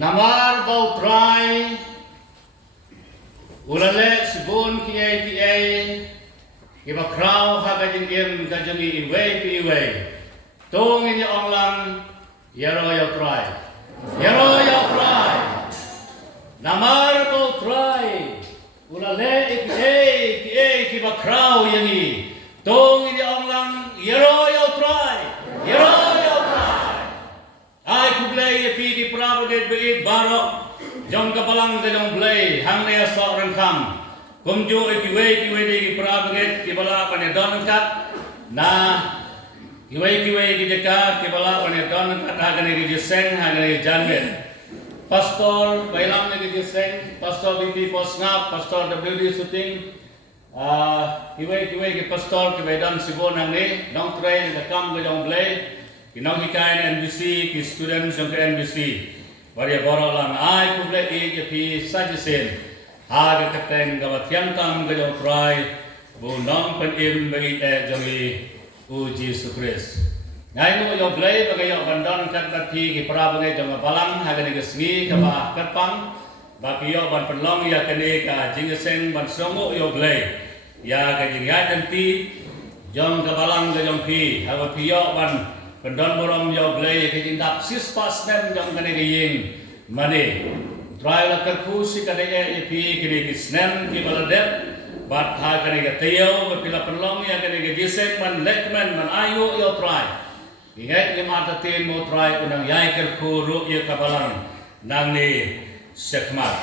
Namar bau try ulale sibun kiai kiba kraw hagajin im gajangi iwe tong ini onglang yaro try namar bau try ulale kiai kiba kraw yani tong ini onglang yaro try ai kublai pi di prabaget beit barok jong kapalang de jong blai hang ne so ran kham kumjo kiwe di prabaget ki bala pane don kat na kiwe ki deka ki bala pane don kat hagane ki seng hagane janmet pastor bailam ne ki seng pastor di posngap pastor wd shooting kiwe ki pastor ki bedan sibon hang ne dong train de kam ge jong blai Kinong hikain NBC, ki students yang ke NBC. Waria borolang ai kuble EJP sajisin. Haga keteng gawa tiantang gajong try. Bunong penim bagi jami uji sukris. Ngai mo yo blay bagai yo bandon kat kati ki para bagai jong balang haga ni gesngi kaba katpang. Baki yo ban penlong ya kene ka jingeseng ban songo yo blay. Ya ka jingat nanti jong kabalang gajong pi. Haga pi yo ban pendon borom yo blay ke jindap sis pas nem jong kane ke ying mane trial kerku si kane e pi kene ke snem ki baladet bat ha kane ke teo pila perlong ya kane ke jisek man lekman man ayu yo try ingat ye mata tin mo try unang yai kerku ru ye kabalang nang ni sekmat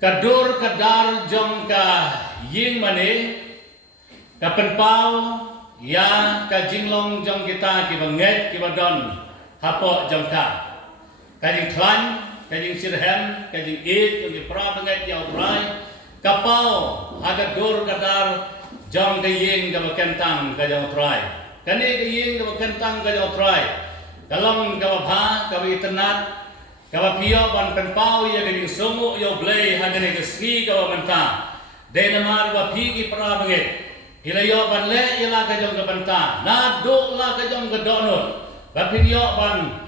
kadur kadar jong ka ying mane kapen pau ya ka jinglong jong kita ki banget ki badon hapo jong ka jing klan ka jing sirhem ka jing it jong ki pra banget ya utrai kapau aga dur kadar jong ka ying ka kentang ka jong utrai kani ka ying ka kentang ka jong utrai kalong ka bha ka itnat ka pio ban penpau ya ka jing sumu yo blay hagane ka ski ka menta denamar wa phi ki pra banget Hilayo ban le ila ka jong ka banta na do la ka jong ka donot bapin yo ban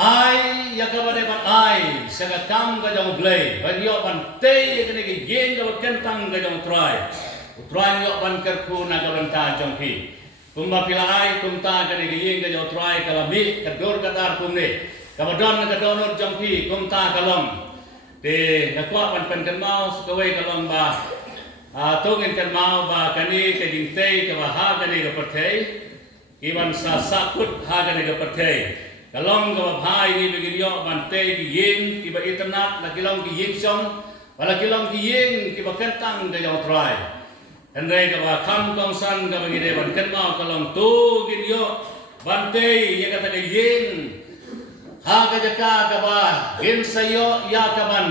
ai ya ka bade ban ai saga kam ka jong blay ban yo ban te ka ne ke yeng ka kentang ka jong try utrai yo ban kerku na ka banta jong pi kumba pila ai kumta ka ne ke yeng ka jong try ka labi ka dor ka dar kumne ka badon ka donot jong pi kumta ka long te na kwa ban pen kan mau ka we ka long ba tungin kan mau ba kani ka jingtei ka ba ha kani ka perthei iban sa sakut ha kani ka perthei kalong ka ba bhai ni begin yo ban te ki ying ki ba itnat la kilong ki ying song wala kilong ki ying ki ba kentang ka yo try andai ka ba kham kong san ka begin ban kan mau kalong tu gin yo ban te ye ka ta ying ha ka jaka ka ba gin sayo ya ka ban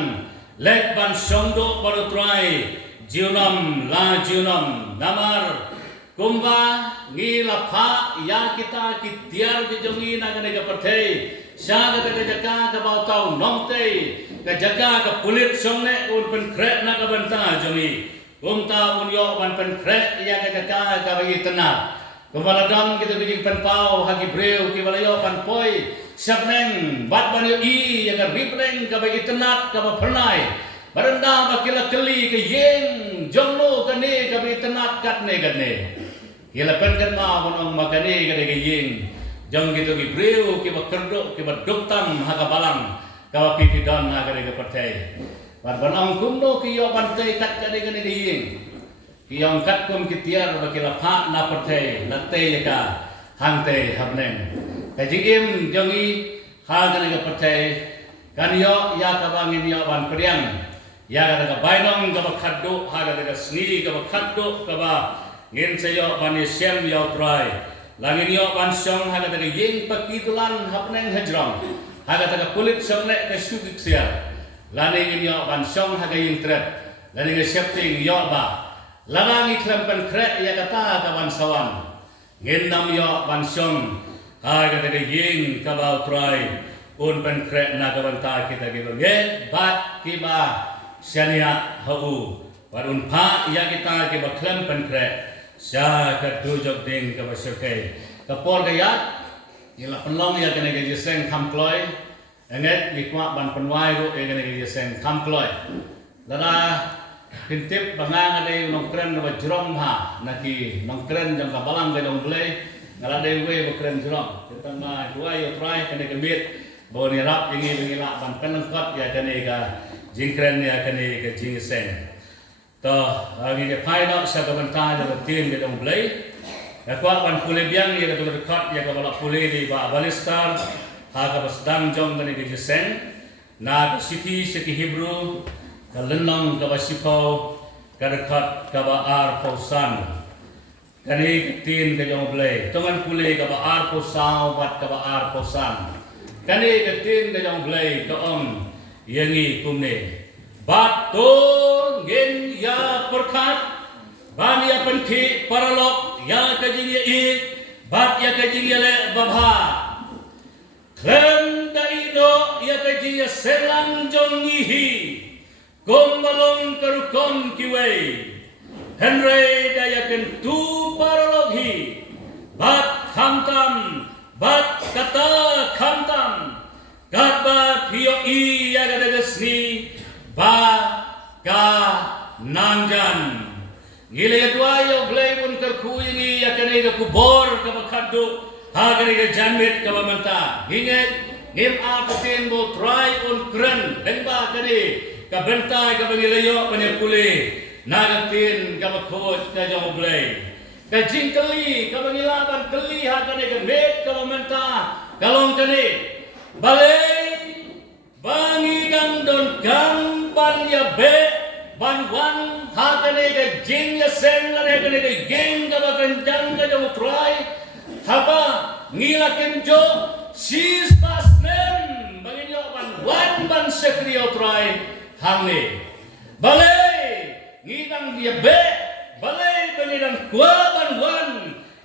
lek ban songdo baru try Junam la junam namar kumba ngila pha ya kita kitiar di jongi na kane ka perthei sha ka jaka ka bau tau nomte ka jaka ka pulit songne un pen kre na ka banta jongi kumta un yo ban pen kre ya ka jaka ka bagi tena kumaladam kita bijing pen pau hagi breu ki balayo pan poi sabneng bat ban yo I ya ka ripleng ka bagi tenat ka ba pernai Baranda bakila keli ke yeng jonglo kane ka tenat kat ne kane kila penkan ma bonong makane ka ke yeng jong gitu ki breu ki bakerdo ki baduktam ha ka balang ka pipi don ha ka ke pertai bar bonong kumno ki yo bantai kat ka ke yeng ki yong kat kum ki tiar bakila pha na pertai na te ka hang te habneng ka jingim jongi ha ka ke pertai kan yo ya ka bangin yo ban priang ya kata bainong ka khaddo ha kata sni ka khaddo ka ba ngin sayo ban sem yo try langin yo ban song ha kata yeng pakitulan hapneng hajrong ha kata kulit song le ka sudik sia laning yo ban song ha ka yeng tret laning septing yo ba lanang iklam pen kre ya kata ka ban sawan ngin nam yo ban song ha kata yeng ka ba try un pen kre na ka ban ta kita gitu ye bat ki ba Syania hau warun pha ya kita ke baklan pankre sya ka dujok ding ka basake ka por ga ya Ila penlong ya kena gaji seng kamkloi, enget dikwa ban penwai ru ya kena gaji seng kamkloi. Lada pintip bangang ada nongkren na jerong ha, naki nongkren jang kabalang ke dong belai, ngalade we bokren jerong. Kita mah dua yo try kena kemit, bawa ni rap ingi bengila ban penengkot ya kena ga jingkren ya kena ga jing seng. Toh lagi ke pai nak sa kabanta jang tim ke dong belai. Kuat ban pulih biang ya ketua dekat ya kebalak pulih di Balistar, harga sedang jom kena kejeseng, na City Hebrew, kelenong kabasipau, kedekat kabar Pausan, kani ketin kejong belai, tangan pulih kabar Pausau buat kabar Pausan, kani ketin kejong belai keong yangi kumne, batul gen ya perkat. Ban ya penki paralok ya kajingya i bat ya kajingya le babha klem da ino ya kajingya selang jongihi gombalong karukon kiwei henry da ya kentu paralokhi bat khamtam bat kata khamtam gatba pio i ya gadagasni ba ka nanjan Gila ya tua yo blay pun terku ini ya kene ga kubor ka bakadu ha kene ga janmit ka bamanta hinget ngim a putin bo try on kren denba kene ka bentai ka bangilayo panepule nagatin ka bakot ka jong blay ka jingkeli ka bangilaban keli ha kene ga met ka bamanta kalong kene balay bangi gang don gang ban ya be ban wan ha kene ga jing ya seng la kene ga geng ga bakanjang ga jong try haba ngila kenjo sis pas nem bangin yo ban wan ban sekrio try hangne balai ngidang dia be balai bangidang kwa ban wan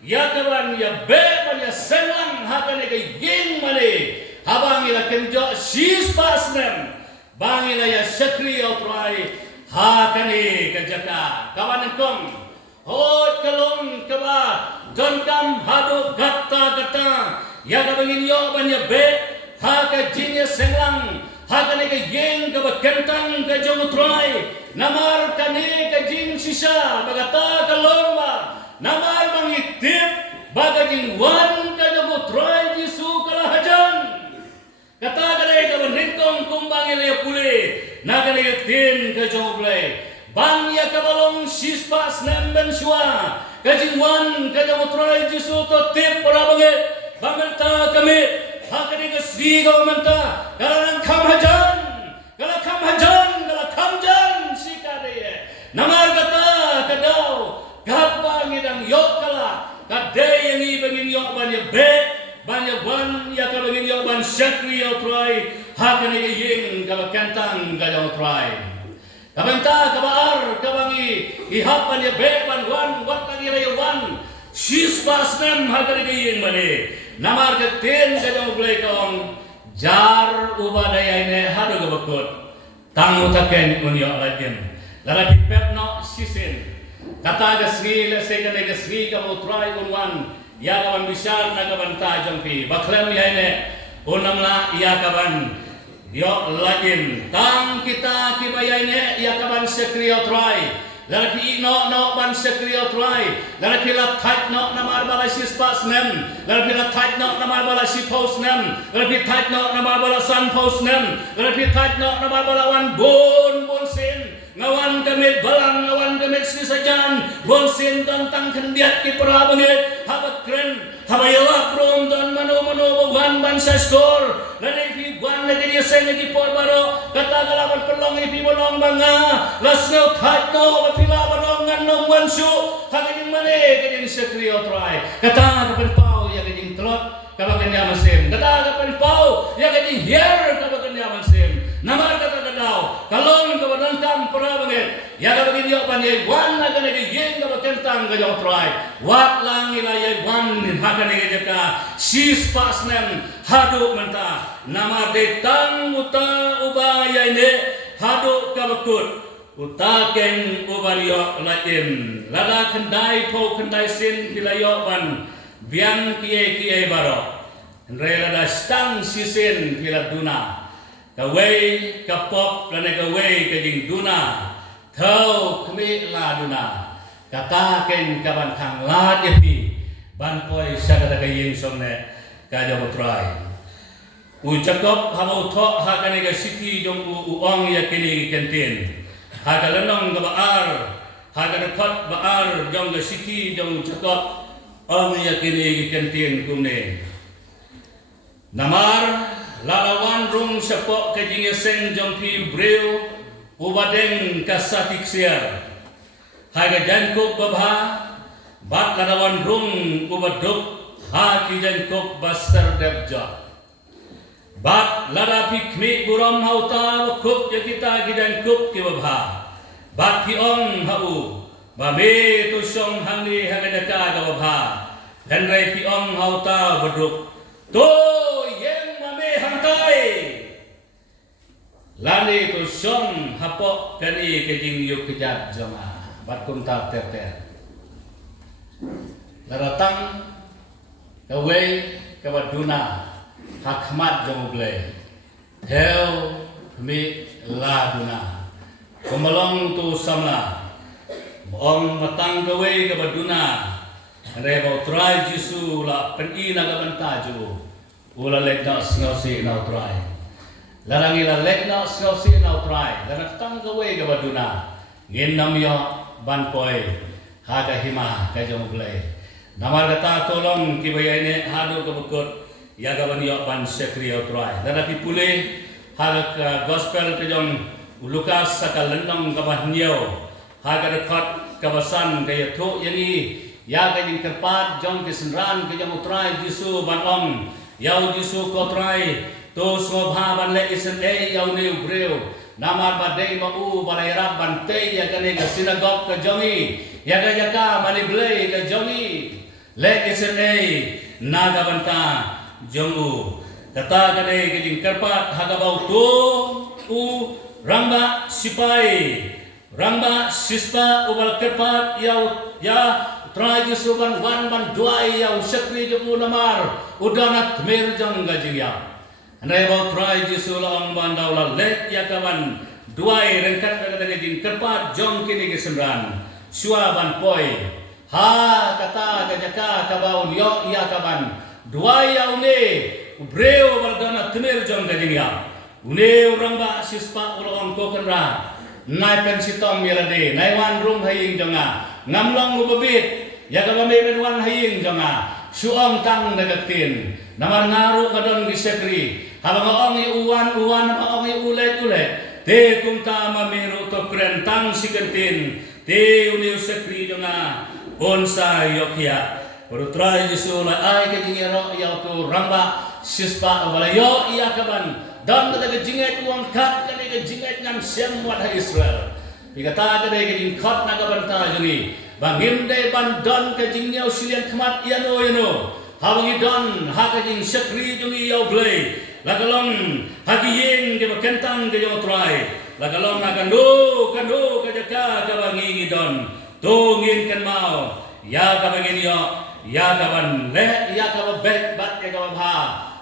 ya kawan ya be ban ya senang ha kene ga geng mane haba ngila kenjo sis pas nem bangila ya sekrio try ha kani kajaka kawan kong hot kalong kaba don kam hadu kata ya ka bangin yo banya be ha ka jinya senglang ha kani ka yeng ka kentang ka jong try namar kani ka jing sisa bagata kalong ba namar bangitip baga jing wan ka jong try jisu kala hajan kata kani ka ningkong kumbang ile pule naga tin ke joblay ban ya kabalong sispas nemben shua kajing wan kajang utray jisu to tip para banget bamenta kami hakani ke sri governmenta kalang kam hajan kala kamjan sikade namar kata kadau gabang idang yokala kadai yang ibangin yok ban ya be ban ya wan ya kabangin yok ban syakri ya utray hakani ke yeng kabakantang kajang utray kabenta kabar kabangi ihapan ya beban wan wat lagi ya wan sis pasnem hakani ke yeng mane namar ke ten kajang ulay kaong jar ubadaya ini hadu kabakut tangu taken unyo lagim lara pipet no sisin kata ke sri lese kane ke sri kabutray unwan ya kawan bisar na kabanta jongpi baklem ya ini unamla ya kawan yo lagin tang kita kibaya ini ya kawan sekrio try lalaki no ban sekrio try lalaki la tight no namar bala si spas nem lalaki la tight no namar bala si post nem lalaki tight no namar bala sun post nem lalaki tight no namar bala wan bon sin ngawan damit balang ngawan damit sisajan bon sin tentang kendiat ki perabangit habat kren habayala prom dan mano wan ban sa skor lani pi wan lagi dia sen lagi por baro kata galaban pelong ipi bolong banga lasno tight no bapila banongan no wan su hagin mane kadin sekrio try kata kapan pau ya kadin trot kabagan dia masim kata kapan pau ya kadin here kabagan dia masim namar kata kadau kalong kabadan kam perabangit ya kabagin yo pan yai wan na kane yeng kabakentang ka jong try wat lang ila yai wan hakane jaka sis pasnem hadu menta nama detang uta ubaya ne hadu kabakut utaken ubariyo laim lada kendai po kendai sin kilayo pan biang kiye baro Rela da stang sisen pila duna. Kawai kapop lane kawai kajing duna. Thau kmi la duna. Kata ken kaban kang la depi. Ban poi sagada kayeng somne kaja mutrai. Ucakop hamau thok hakane ka siti jong uong ya kini kentin. Hakalanong ka baar. Hakadakot baar jong ka siti jong ucakop ong ya kini kentin kumne. Namar lalawan rung sepok kejingeseng jong pi breu ubadeng kasatik siar. Haga jankok babha bat lalawan rung ubaduk haki jankok basar debja. Bat lada pikmi buram hauta wakuk ya kita gijankok ki babha. Bat ki ong hau bame tusong hangi haga jaka ga babha. Dan rai pi ong hauta baduk. To yang mame hantai lani tu som hapok kani kejing yuk kejat jama bat kum ta ter laratang kawe kawaduna hakmat jongle hel mi laduna kemelong tu samla om matang kawe kawaduna rebo try jisu la penina ka bantaju ula lekna sngosi na try larangi la lekna sngosi na try lanak tang gawe ka baduna ngin namyo banpoy haga hima ka jongle namar kata tolong kibayane hadu ka bukut ya ga banyo ban sekriyo try lanapi pule haga gospel ka jong Lukas sakalendong ka bahnyo haga dekat kawasan kaya to yani ya kajing terpat jong kesenran kajang utrai jisu banom yau jisu kotrai to sobha ban le isen yau ne ubreu namar badai mau balairab bante ya kane ka sinagog ka jongi ya ka mani blei ka jongi le isen naga banta jongu kata kane kajing terpat hagabau to u ramba sipai ramba sispa ubal terpat yau ya try jisuban wan ban duai yang sekri jepu namar udanat merjang gajia andai bau try jisulang ban daula let ya kawan duai rengkat kata gajing kerpat jong kini kesemran shua ban poi ha kata gajaka kabau yo ya kawan duai ya une breu baldana merjang gajia une urang ba sispa ulong ko kenra nai pensitom yelade nai wan rum haying jonga ngamlong ubabit ya kalau memenwan haying jonga suong tang nagatin namar ngaru kadon gisekri habang ongi uwan ongi ulet te kumta mamiru to krentang sikentin te uni sekri jonga onsa yokya Perutrai Yesus ai kejingero ya tu ramba sispa balayo iya kaban dan kata jinget uang kat kata jinget ngam siam wat Israel dikata kata jing kat naga banta juni bangim de bandon kejingnya usilian kemat yano hawangi don hakajing sekri jungi yau blay lagalong hagiyeng ke bakentang ke jong trai lagalong kando kajaka kabangi don tungin kan mau ya kabangin yo ya kaban le ya kaban bet bat ya kaban ha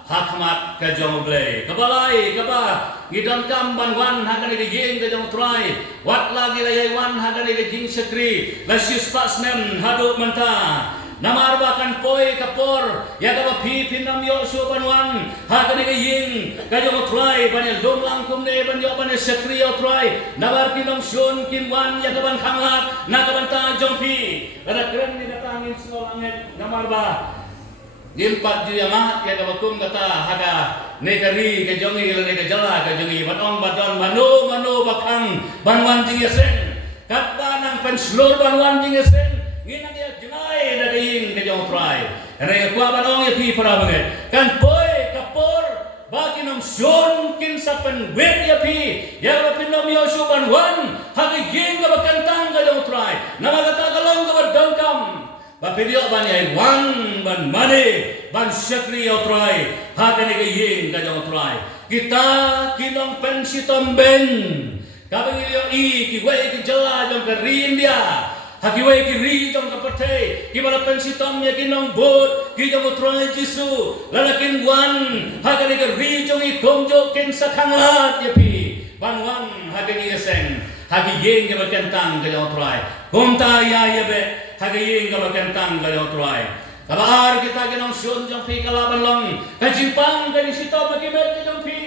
hakmat ke jong blay kabalai kaba ngidon kam banwan hakane ke jing ke jong trai wat lagi layai wan hakane ke jing sekri lasis pasmen hadu menta namar bakan poi kapor ya kaba pi pinam yo so banwan hakane ke jing ke jong trai banyak lomlang kumne banyo banyak sekri yo trai nabar pinong sun kinwan ya kaban khanglat na kaban ta jong pi ada keren ni datangin sengolangit namar ba Gimpat juyama ya kabakum kata haga negeri ke jongi le ke jala ke jongi badong badon manu bakang banwan jingeseng kat banang penslor banwan jingeseng ngina dia jenai da ding ke jong trai re kwa badong ya pi para banget kan boy kapor bagi nom sun kin sapen wet ya pi ya pinom yo su banwan haga yeng ka bakantang ke jong trai nama kata kalong ka badongkam Bapidio banyak wan ban mane ban sekri otrai hakane ke yeng ka jong otrai kita kinong pensi tomben kabangilio i ki wei ki jala jong ke rindia haki wei ki ri jong ke pete ki bala pensi tom ya kinong bot kijong utray Jisu lalakin wan hagani ka rijong ikomjo ken sakanglat yapi banwan hagani iseng hagi yeng ka bakentang kijong utray kumta ya yabe hagi yeng ka bakentang kijong utray kabar kita kinong syun jong pi kalaban long kajimpang kani sito bagimer kijong pi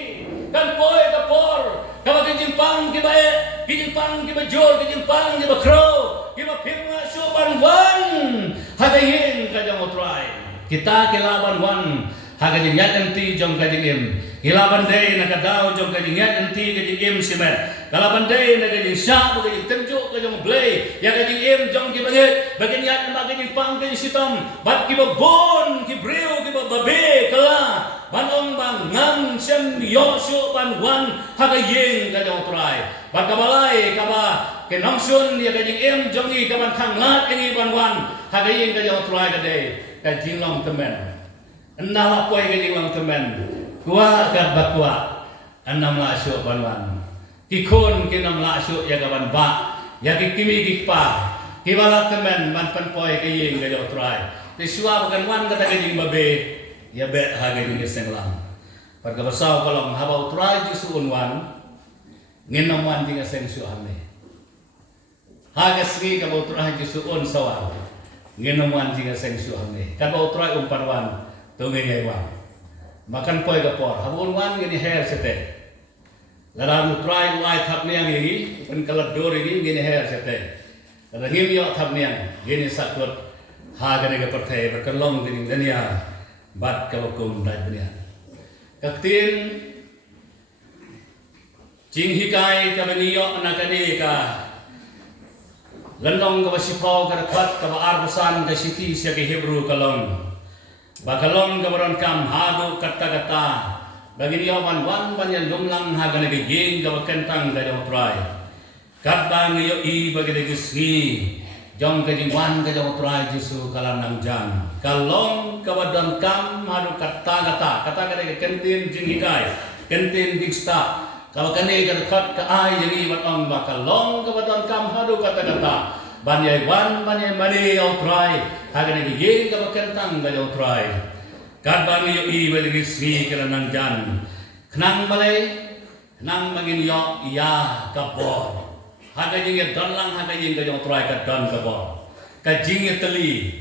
kan poy kapor kabag kajimpang kibae kijimpang kibajor kijimpang kibakro kibapimna syuban wan hagayin kajang utray kita kilaban wan hagajing yat enti jong kajing im kilaban day nakadaw jong kajing yat enti kajing im simet kalaban day nakajing syak kajing tenjuk kajang blay ya kajing im jong kibagit bagin yat na kajing pang kajing sitom bat kibabon kibriw kibababe kala banong bang ngam siyang yosyo ban wan hagayin kajang utray bakabalay kaba kenongsun ya kajing im jongi kaban khanglat ini ban wan hagayin kajang utray kade kajing long temen enam apoy kajing long temen kuah kat bakwa enam lasyo ban wan kikon kinam lasyo ya kaban ba ya kikimi kikpa kibala temen ban panpoy kajing kajang utray tiswa bukan wan kata kajing babe ya be hagayin keseng lang pagkabasaw kolong habaw utray Jisu unwan nginom wan jing keseng suame hagas ni kabaw utray Jisu un sawal nginom wan jing keseng suame kabaw utray umparwan tungay wan makan poy kapor habun wan gini hair sete larang utray wai thap niang ini pen kalador ini gini hair sete rangim yo thap niang gini sakut hagane ka perthai berkelong gini dania bat kabakum dai dania kaktin jing hikai kamaniyo nakani ka landong ka basipaw ka khat ka arbusan ka siti sia ke Hebrew kalong bakalong ka baron kam hadu kata-kata bagi niyo wan banyan lumlang hagane ka ging ka kentang ka jong try kat bang yo i bagi de gisni jong ka jing wan ka jong try Jisu kalanang jan kalong ka wadon kam hadu kata-kata kata-kata ka kentin jing hikai kentin diksta kalau kani kerkat ke ai jadi batong bakalong ke baton kam hadu kata-kata banyai wan banyai mani au try hagane giging ke bakentang ga au try kad bangi yo i bagi sri kelanang jan knang balai knang mangin yo iya kapor hagane ge donlang hagane ga au try ka don kapor ka jing teli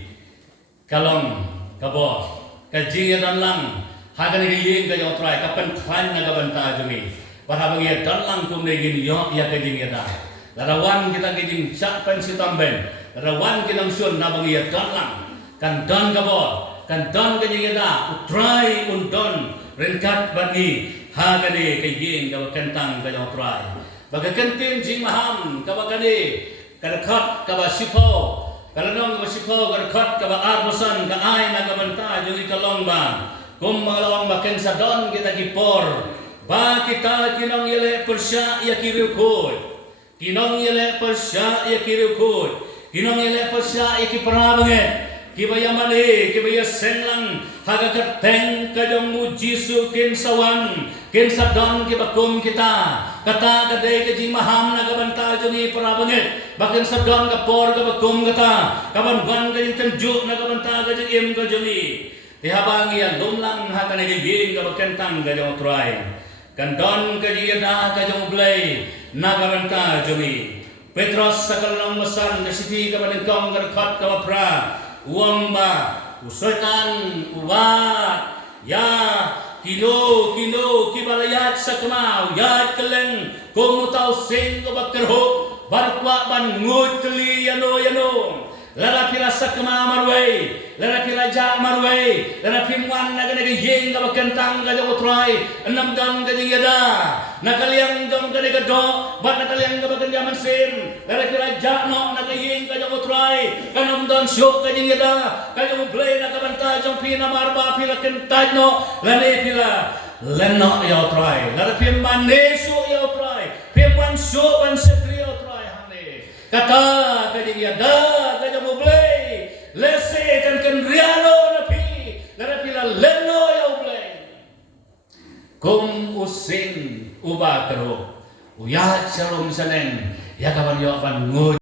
kalong kapor ka jing donlang hagane giging ga au try ka pen khan na ga banta ajumi para bagi dalang kum negin yo ya kajing ya dah larawan kita kajing sak pen sitamben larawan kita sun na bagi dalang kan don kabor kan don kajing ya dah utrai undon renkat bagi ha kade kajing ka kentang ka utrai bagi kentin jing maham ka bakane ka khat ka basipo kalanong ka basipo ka khat ka arbusan ka ai na ka banta juri kalong ba kum malong baken sa don kita kipor ba kita kinong yele persya ya kirukod kinong yele persya ya kirukod kinong yele persya ya kiparabanget kibaya mani kibaya senlang haga keteng kajong mu Jisu kin sawan kin sadon kibakum kita kata kadai kaji maham na kabanta jongi parabanget bakin sadon kapor kabakum kata kaban ban kajing tenjuk na kabanta kajing im kajongi tihabangi yang lumlang haga nagiging kabakentang kajong utray kandon kajiyada kajong blay nagaranta jomi Petros sakalong masan nasiti kabanengkong karkat kawapra uang ba usoitan uwat ya kino kibalayat sa kamaw yat kaleng kumutaw sing kabakterho barkwa ban ngut kali yano lalapira sa kamamarway lalapira ja marway lalapimwan na ganag yeng kabakentang kajong utray anamdam kajing yada nakaliang jom kajing do bat nakaliang kabakentang sin lalapira ja no nakayeng kajong utray kanamdam syok kajing yada kajong blay nakabanta jom pinamarba pila kentay no lalipila leno ya utray lalapimman neso ya utray pimwan syok ban sekri ya utray kata kajing yada kajong ublay lese kan rialo napi larapila leno ya ublay kum usin uba kero uyat shalom sanen ya kaban yo ban ngut